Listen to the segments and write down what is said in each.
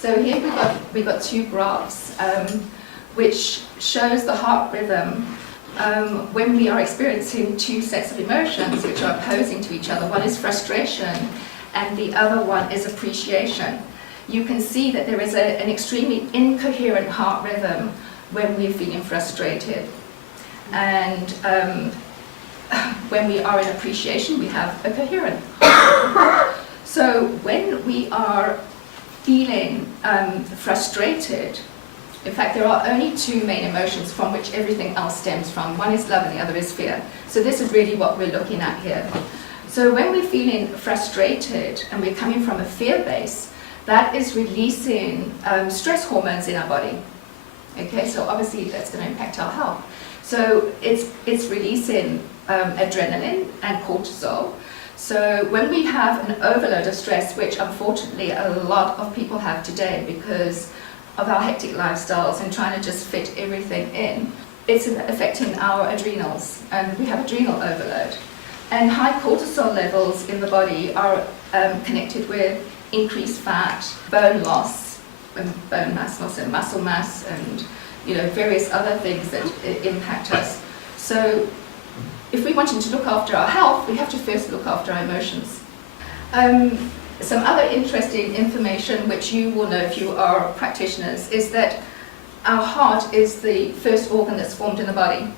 So here we've got two graphs which shows the heart rhythm when we are experiencing two sets of emotions which are opposing to each other. One is frustration and the other one is appreciation. You can see that there is an extremely incoherent heart rhythm when we're feeling frustrated. And when we are in appreciation, we have a coherent heart. So when we are feeling frustrated, in fact, there are only two main emotions from which everything else stems from. One is love and the other is fear. So this is really what we're looking at here. So when we're feeling frustrated and we're coming from a fear base, that is releasing stress hormones in our body. Okay, so obviously that's going to impact our health. So it's releasing adrenaline and cortisol. So when we have an overload of stress, which unfortunately a lot of people have today because of our hectic lifestyles and trying to just fit everything in, it's affecting our adrenals, and we have adrenal overload. And high cortisol levels in the body are connected with increased fat, bone loss, bone mass loss, and muscle mass, and various other things that impact us. So if we wanted to look after our health, we have to first look after our emotions. Some other interesting information which you will know if you are practitioners is that our heart is the first organ that's formed in the body.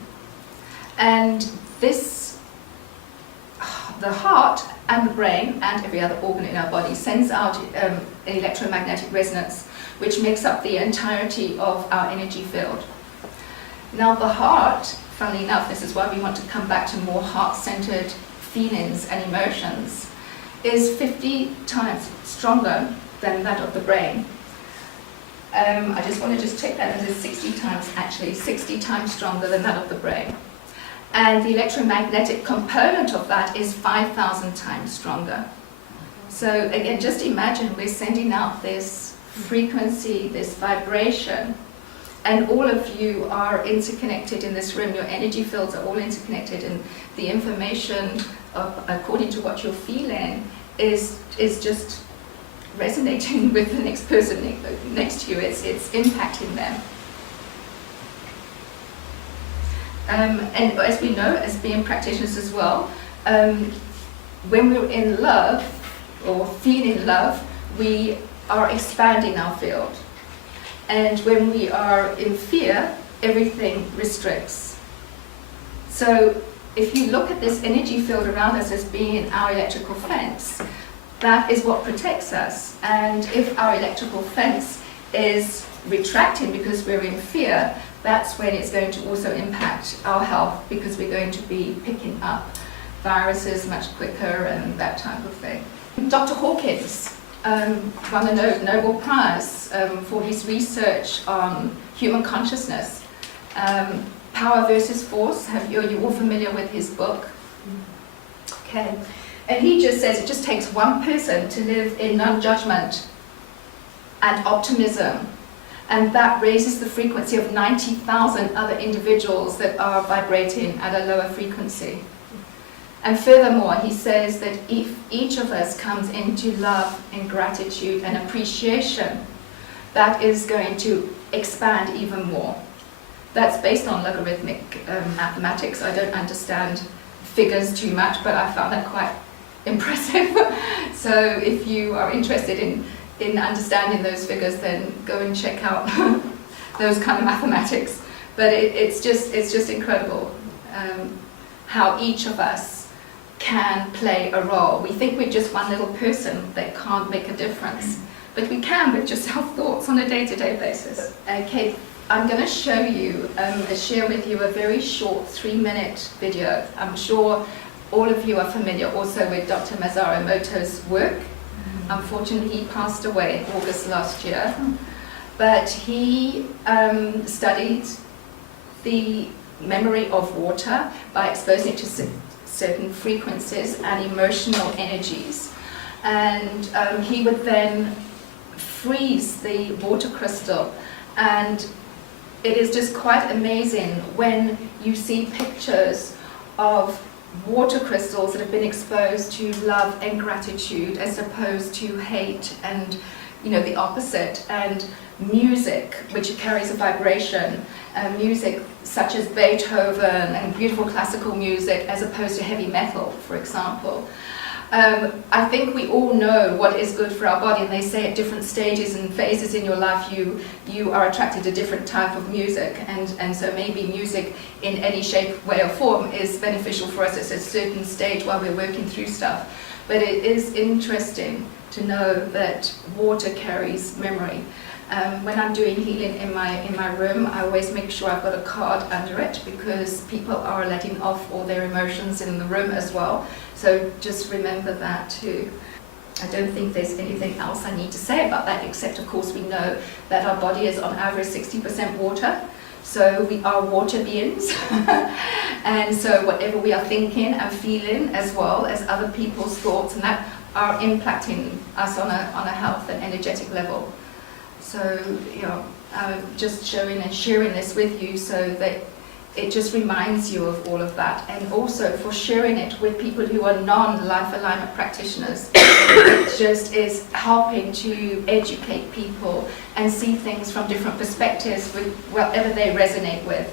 And the heart and the brain and every other organ in our body sends out an electromagnetic resonance which makes up the entirety of our energy field. Now the heart, funnily enough, this is why we want to come back to more heart-centered feelings and emotions, is 50 times stronger than that of the brain. I just want to check that, it is 60 times stronger than that of the brain. And the electromagnetic component of that is 5,000 times stronger. So again, just imagine we're sending out this frequency, this vibration, and all of you are interconnected in this room. Your energy fields are all interconnected, and the information according to what you're feeling is just resonating with the next person next to you. It's impacting them. And as we know, as being practitioners as well, when we're in love or feeling love, we are expanding our field. And when we are in fear, everything restricts. So if you look at this energy field around us as being our electrical fence, that is what protects us. And if our electrical fence is retracting because we're in fear, that's when it's going to also impact our health, because we're going to be picking up viruses much quicker and that type of thing. Dr. Hawkins won a Nobel Prize for his research on human consciousness. Power versus Force, you're all familiar with his book? Okay. And he just says it just takes one person to live in non-judgment and optimism, and that raises the frequency of 90,000 other individuals that are vibrating at a lower frequency. And furthermore, he says that if each of us comes into love and gratitude and appreciation, that is going to expand even more. That's based on logarithmic mathematics. I don't understand figures too much, but I found that quite impressive. So if you are interested in understanding those figures, then go and check out those kind of mathematics. But it's just incredible how each of us can play a role. We think we're just one little person that can't make a difference, but we can with just our thoughts on a day-to-day basis. Okay, I'm going to show you, share with you a very short 3-minute video. I'm sure all of you are familiar also with Dr. Masaru Emoto's work. Unfortunately, he passed away in August last year, but he studied the memory of water by exposing it to certain frequencies and emotional energies. And he would then freeze the water crystal, and it is just quite amazing when you see pictures of water crystals that have been exposed to love and gratitude as opposed to hate and the opposite. And music, which carries a vibration, music such as Beethoven and beautiful classical music, as opposed to heavy metal, for example. I think we all know what is good for our body, and they say at different stages and phases in your life you are attracted to different type of music, and so maybe music in any shape, way or form is beneficial for us at a certain stage while we're working through stuff. But it is interesting to know that water carries memory. When I'm doing healing in my room, I always make sure I've got a card under it, because people are letting off all their emotions in the room as well. So just remember that too. I don't think there's anything else I need to say about that, except of course we know that our body is on average 60% water. So we are water beings. And so whatever we are thinking and feeling, as well as other people's thoughts, and that are impacting us on a health and energetic level. So, I'm just showing and sharing this with you so that it just reminds you of all of that, and also for sharing it with people who are non-life alignment practitioners. It just is helping to educate people and see things from different perspectives with whatever they resonate with.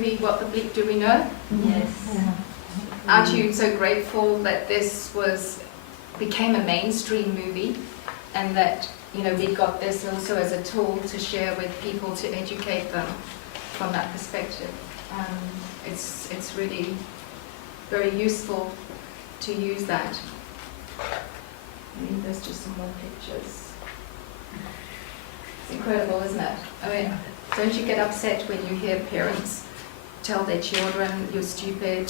movie What the Bleep Do We Know? Yes. Yeah. Aren't you so grateful that this became a mainstream movie, and that we got this also as a tool to share with people to educate them from that perspective? It's really very useful to use that. I mean, there's just some more pictures. It's incredible, isn't it? I mean, don't you get upset when you hear parents tell their children, you're stupid,